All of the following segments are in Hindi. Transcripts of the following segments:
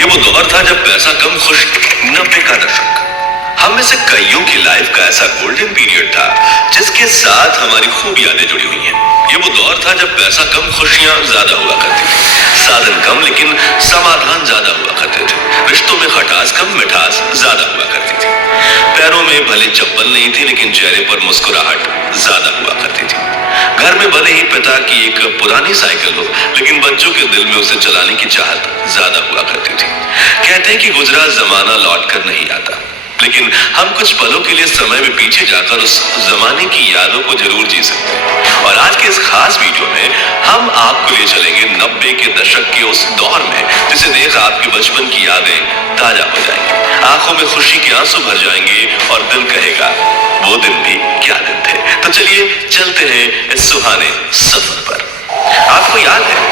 ये वो दौर था जब पैसा कम खुश, 90 का दशक। हम में से कईयों की लाइफ का ऐसा गोल्डन पीरियड था जिसके साथ हमारी खूब यादें जुड़ी हुई हैं। ये वो दौर था जब पैसा कम, खुशियां ज्यादा हुआ करती थी। साधन कम लेकिन समाधान ज्यादा हुआ करते थे। रिश्तों में खटास कम, मिठास ज्यादा हुआ करती थी। पैरों में भले चप्पल नहीं थी लेकिन चेहरे पर मुस्कुराहट ज्यादा हुआ करती थी। घर में भले ही पिता की एक पुरानी साइकिल हो लेकिन बच्चों के दिल में उसे चलाने की चाहत ज्यादा हुआ करती थी। कहते हैं कि गुजरा जमाना लौट कर नहीं आता, लेकिन हम कुछ पलों के लिए समय में पीछे जाकर उस जमाने की यादों को जरूर जी सकते हैं। और आज के इस खास वीडियो में हम आपको ले चलेंगे 90 के दशक के उस दौर में जिसे देख आपके बचपन की यादें ताजा हो जाएंगी, आंखों में खुशी के आंसू भर जाएंगे और दिल कहेगा वो दिन भी क्या दिन थे। तो चलिए चलते हैं इस सुहाने सफर पर। आपको याद है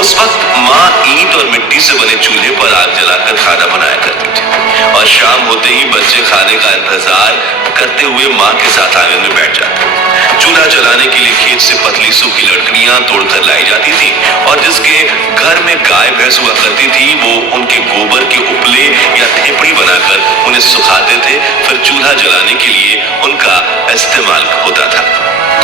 उस वक्त माँ ईंट और मिट्टी से बने चूल्हे पर आग जलाकर खाना बनाया करती थी और शाम होते ही बच्चे खाने का इंतजार करते हुए माँ के साथ आंगन में बैठ जाते। चूल्हा जलाने के लिए खेत से पतली सूखी लकड़ियां तोड़कर लाई जाती थी और जिसके घर में गाय भैंस हुआ करती थी वो उनके गोबर के उपले या ठेपड़ी बनाकर उन्हें सुखाते थे। फिर चूल्हा जलाने के लिए उनका इस्तेमाल होता था।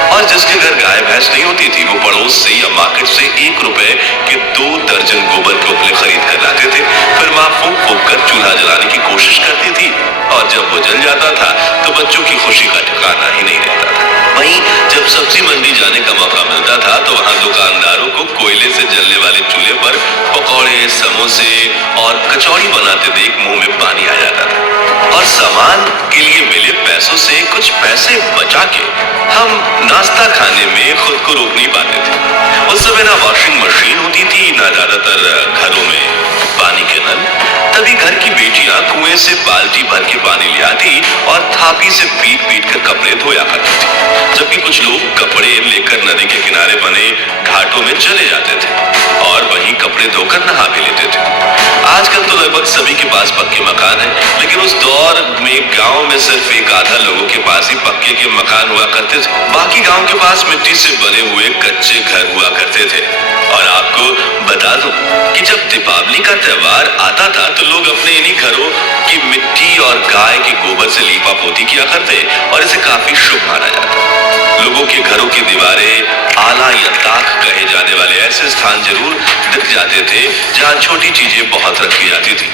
और जिसके घर गाय भैंस नहीं होती थी वो पड़ोस से या मार्केट से 1 रुपए के 2 दर्जन गोबर के उपले खरीद कर लाते थे। फिर माँ फूंक फूंक कर चूल्हा जलाने की कोशिश करती थी और जब वो जल जाता था तो बच्चों की खुशी का ठिकाना ही नहीं रहता था। वहीं जब सब्जी मंडी जाने का मौका मिलता था तो वहां दुकानदारों को कोयले से जलने वाले चूल्हे पर पकौड़े, समोसे और कचौड़ी बनाते देख मुंह में पानी आ जाता था। और सामान के लिए मिले पैसों से कुछ पैसे बचा के हम नाश्ता खाने में खुद को रोक नहीं पाते थे। उस समय ना वॉशिंग मशीन होती थी, ना ज्यादातर घरों में पानी के नल। तभी घर की बेटियां कुएं से बाल्टी भर के पानी ले आती और थापी से पीट पीट कर कपड़े धोया करती थी, जबकि कुछ लोग कपड़े लेकर नदी के किनारे बने घाटों में चले जाते थे और वहीं कपड़े धोकर नहा भी लेते थे। आजकल तो लगभग सभी के पास पक्के मकान है, लेकिन उस दौर में गांव में सिर्फ एक आधा लोगों के पास ही पक्के के मकान हुआ करते थे। बाकी गांव के पास मिट्टी से बने हुए कच्चे घर हुआ करते थे। और आपको बता दूं कि जब दीपावली का त्योहार आता था तो लोग अपने इन्हीं घरों की मिट्टी और गाय के गोबर से लीपा पोती किया करते और इसे काफी शुभ माना जाता। लोगों के घरों की दीवारें आला या ताक कहे जाने वाले ऐसे स्थान जरूर दिख जाते थे जहां छोटी चीजें बहुत रखी जाती थी।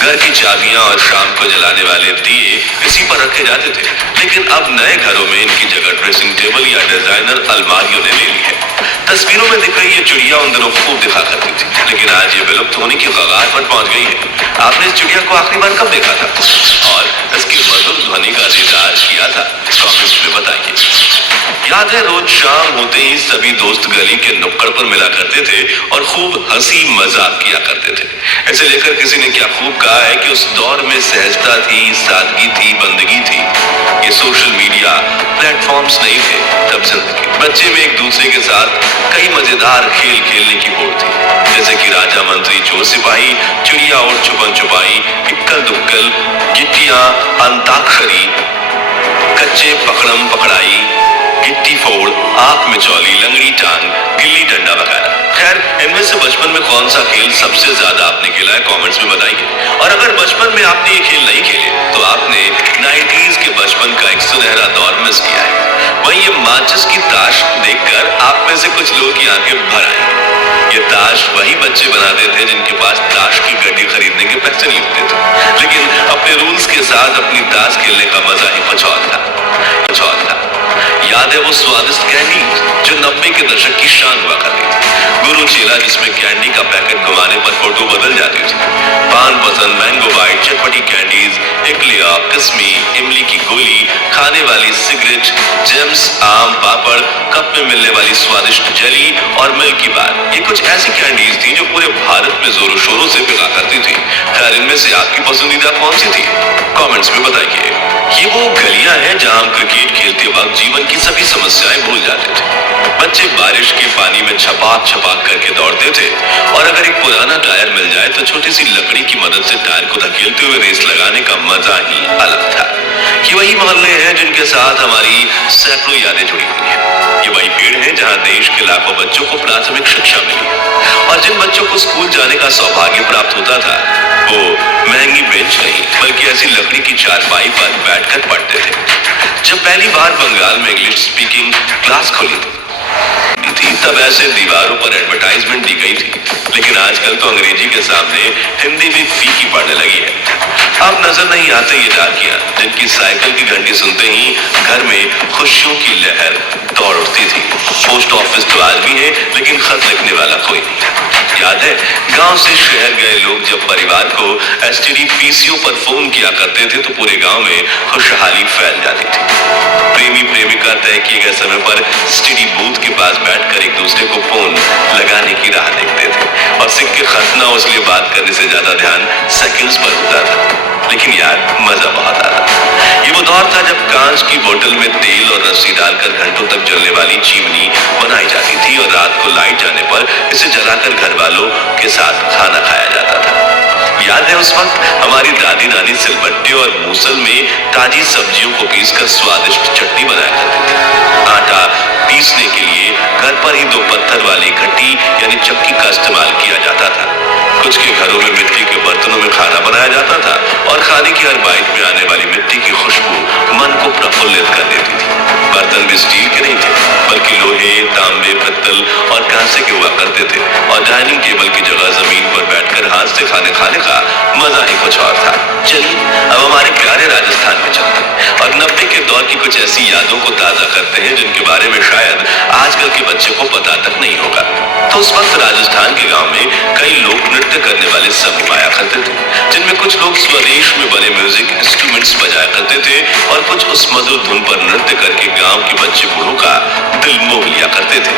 घर की चाबियां और शाम को जलाने वाले दिए इसी पर रखे जाते थे। लेकिन अब नए घरों में इनकी जगह ड्रेसिंग टेबल या डिजाइनर अलमारियों ने ले ली है। तस्वीरों में दिख रही ये चिड़िया उन दिनों खूब दिखा करती थी, लेकिन आज ये विलुप्त होने की कगार पर पहुंच गई है। आपने इस चिड़िया को आखिरी बार कब देखा था और इसकी मधुर ध्वनि का दीदार किया था? कमेंट्स में बताइए। याद है रोज शाम होते ही सभी दोस्त गली के नुक्कड़ पर मिला करते थे और खूब हंसी मजाक किया करते थे। ऐसे लेकर किसी ने क्या खूब कहा है कि उस दौर में सहजता थी, सादगी थी, बंदगी थी। ये सोशल मीडिया प्लेटफॉर्म्स नहीं थे तब जिंदगी। बच्चे में एक दूसरे के साथ कई मजेदार खेल खेलने की होड़ थी, जैसे कि राजा मंत्री चोर सिपाही, चिड़िया और छुपन छुपाई, इक्कल दुक्कल, गिट्टियां, अंताक्षरी, कच्चे पकड़म पकड़ाई, गिट्टी फोड़, आंख में चौली, लंगड़ी टांग, गिल्ली डंडा वगैरह। खैर इनमें से बचपन में कौन सा खेल सबसे ज्यादा आपने खेला है कमेंट्स में बताइए। और अगर बचपन में आपने ये खेल नहीं खेले तो आपने 90s के बचपन का एक सुनहरा दौर मिस किया है। वहीं ये माचिस की ताश देखकर आप में से कुछ लोगों की आंखें भर आई। ये ताश वही बच्चे बनाते थे जिनके पास ताश की गड्डी खरीदने के पैसे नहीं होते थे, लेकिन अपने रूल्स के साथ अपनी ताश खेलने का मजा ही कुछ और था। याद है वो स्वादिष्ट कैंडी जो 90 के दशक की शान हुआ करती थी। गुरु चेला जिसमें कैंडी का पैकेट घुमाने पर फोटो बदल जाती थी। पान पसंद, मैंगो बाइट, चटपटी कैंडीज, इकलिया, किस्मी, इमली की गोली, खाने वाली सिगरेट, जेम्स, आम, पापड़, कप में मिलने वाली स्वादिष्ट जेली और मिल्की बार। ये कुछ ऐसी कैंडीज थी जो पूरे भारत में जोरों शोरों से बिका करती थी। खैर इनमें से आपकी पसंदीदा कौन सी थी? कमेंट्स में बताइए। ये वो गलियां हैं जहां हम क्रिकेट खेलते वक्त जीवन की सभी समस्याएं भूल जाते थे। बच्चे बारिश के पानी में छपाक छपाक करके दौड़ते थे और अगर एक पुराना टायर मिल जाए तो छोटी सी लकड़ी की मदद से टायर को धकेलते हुए रेस लगाने का मजा ही अलग था। ये वही मोहल्ले हैं जिनके साथ हमारी सैकड़ों यादें जुड़ी हुई हैं। ये वही पेड़ है जहाँ देश के लाखों बच्चों को प्राथमिक शिक्षा मिली और जिन बच्चों को स्कूल जाने का सौभाग्य प्राप्त होता था की ऐसी लकड़ी की चारपाई पर बैठकर पढ़ते थे। जब पहली बार बंगाल में इंग्लिश स्पीकिंग क्लास खुली थी तब ऐसे दीवारों पर एडवर्टाइजमेंट दी गई थी, लेकिन आजकल तो अंग्रेजी के सामने हिंदी भी फीकी पड़ने लगी है। अब नजर नहीं आते ये डाकियां जिनकी साइकिल की घंटी सुनते ही घर में खुशियों की लहर दौड़ उठती थी। पोस्ट ऑफिस तो आज भी है, लेकिन खत लिखने वाला कोई नहीं। याद है गांव से शहर गए लोग जब परिवार को एसटीडी पीसीओ पर फोन किया करते थे तो पूरे गांव में खुशहाली फैल जाती थी। प्रेमी प्रेमिका तय किए गए समय पर एसटीडी बूथ के पास बैठकर एक दूसरे को फोन लगाने की राह देखते थे और सिक्के खत न हो इसलिए बात करने से ज्यादा ध्यान सेकंड्स पर होता था। लेकिन यार मजा बहुत आता। ये वो दौर था जब कांच की बोतल में तेल और रस्सी डालकर घंटों तक जलने वाली चिमनी बनाई जाती थी और रात को लाइट जाने पर इसे जलाकर घर वालों के साथ खाना खाया जाता था। याद है उस वक्त हमारी दादी नानी सिलबट्टे और मूसल में ताजी सब्जियों को पीसकर स्वादिष्ट चटनी बनाया करती थी। आटा पीसने के लिए घर पर ही 2 पत्थर वाली घटी यानी चक्की का इस्तेमाल किया जाता था। कुछ के घरों में मिट्टी के बर्तनों में खाना बनाया जाता था और खाने की हर बाइट में आने वाली मिट्टी की खुशबू मन को प्रफुल्लित कर देती थी। बर्तन भी स्टील के नहीं थे, बल्कि लोहे, तांबे, पित्तल और कांसे के हुआ करते थे और डाइनिंग टेबल की जगह जमीन पर बैठकर हाथ से खाने का मजा ही कुछ और था। चलिए अब हमारे प्यारे राजस्थान में चलते हैं और 90 के दौर की कुछ ऐसी यादों को ताजा करते हैं जिनके बारे में शायद आजकल के बच्चे को पता तक नहीं होगा। तो उस वक्त राजस्थान के गांव में कई लोक नृत्य करने वाले समूह आया करते थे, जिनमें कुछ लोग स्वदेश में बने म्यूजिक इंस्ट्रूमेंट्स बजाया करते थे और कुछ उस मधुर धुन पर नृत्य करके गांव के बच्चे बूढ़ों का दिल मोह लिया करते थे।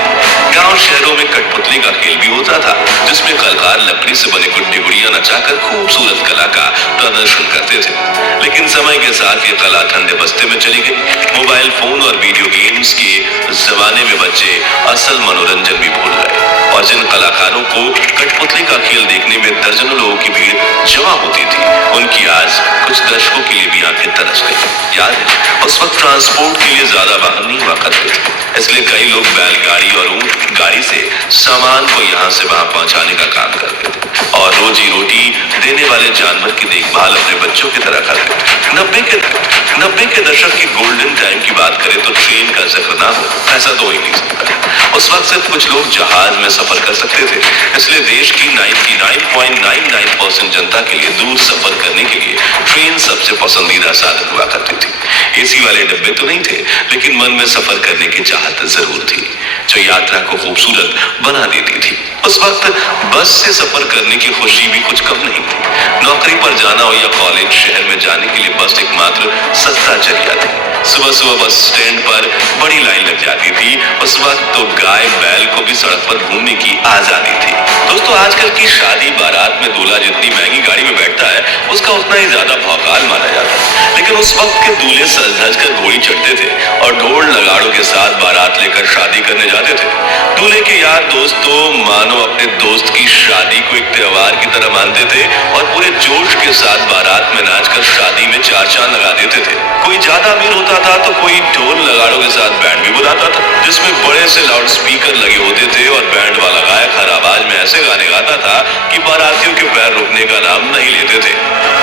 गांव शहरों में कठपुतली का खेल भी होता था, जिसमें कलाकार लकड़ी से बने गुड्डी गुड़ियां नचाकर खूबसूरत कला का प्रदर्शन करते थे। लेकिन समय के साथ ये कला ठंडे बस्ते में चली गई। मोबाइल फोन और वीडियो गेम्स के जमाने में बच्चे असल मनोरंजन भी भूल गए और जिन कलाकारों को कठपुतली का खेल देखने में दर्जनों लोगों की भीड़ जमा होती थी, उनकी आज कुछ दशकों के लिए भी आंखें तरस गई। याद है उस वक्त ट्रांसपोर्ट के लिए ज्यादा वाहन नहीं हुआ करते थे, इसलिए कई लोग बैलगाड़ी और ऊंट गाड़ी से सामान को यहाँ से वहां पहुंचाने का काम करते थे और रोजी रोटी देने वाले जानवर की देखभाल अपने बच्चों की तरह करते थे। 90 के दशक की गोल्डन टाइम की बात करें तो ट्रेन का जिक्र ना हो ऐसा तो ही नहीं सकता। उस वक्त सिर्फ कुछ लोग जहाज में सफर कर सकते थे, इसलिए देश की 99.99% जनता के लिए दूर सफर करने के लिए ट्रेन सबसे पसंदीदा साधन हुआ करती थी। एसी वाले डब्बे तो नहीं थे, लेकिन मन में सफर करने की चाहत जरूर थी, जो यात्रा को खूबसूरत बना देती थी। उस वक्त बस से सफर करने की खुशी भी कुछ कम नहीं थी। नौकरी पर जाना हो या कॉलेज, शहर में जाने के लिए बस एकमात्र सस्ता जरिया थी। सुबह सुबह बस स्टैंड पर बड़ी लाइन लग जाती थी। उस वक्त तो गाय बैल को भी सड़क पर घूमने की आजादी थी। दोस्तों आजकल की शादी बारात में दूल्हा जितनी महंगी गाड़ी में बैठता है उसका उतना ही ज्यादा भौकाल माना जाता है, लेकिन उस वक्त के दूल्हे सज धज कर घोड़ी चढ़ते थे और ढोल नगाड़ों के साथ बारात लेकर शादी करने जाते थे। दूल्हे के यार दोस्त तो मानो अपने दोस्त की शादी को एक त्योहार की तरह मानते थे और पूरे जोश के साथ बारात में नाचकर शादी में 4 चांद लगा देते थे। कोई ज्यादा अमीर होता था तो कोई ढोल नगाड़ों के साथ बैंड भी बुलाता था, जिसमें बड़े से लाउड स्पीकर लगे होते थे और बैंड वाला गायक हर आवाज में ऐसे गाने गाता था कि बारातियों के पैर रुकने का नाम नहीं लेते थे।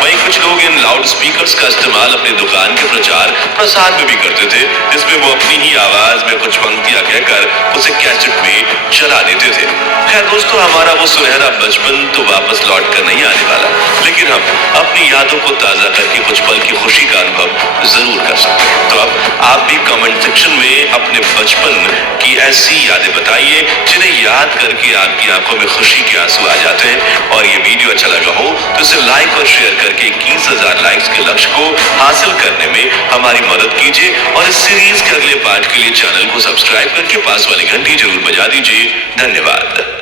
वहीं कुछ लोग इन लाउड स्पीकर्स का इस्तेमाल अपनी दुकान के प्रचार प्रसार में भी करते थे, जिसमें वो अपनी ही आवाज में कुछ पंक्तियां कहकर उसे कैसेट में चला देते थे। खैर दोस्तों हमारा वो सुनहरा बचपन तो वापस लौट कर नहीं आने वाला, लेकिन हम अपनी यादों को ताजा करके कुछ पल की खुशी का अनुभव जरूर कर सकते हैं। तो अब आप भी कमेंट सेक्शन में अपने बचपन की ऐसी यादें बताइए जिन्हें याद करके आपकी आंखों में खुशी के आंसू आ जाते हैं। और ये वीडियो अच्छा लगा हो तो इसे लाइक और शेयर करके 21,000 लाइक्स के लक्ष्य को हासिल करने में हमारी मदद कीजिए और इस सीरीज के अगले पार्ट के लिए चैनल को सब्सक्राइब करके पास वाली घंटी जरूर बजा दीजिए। धन्यवाद।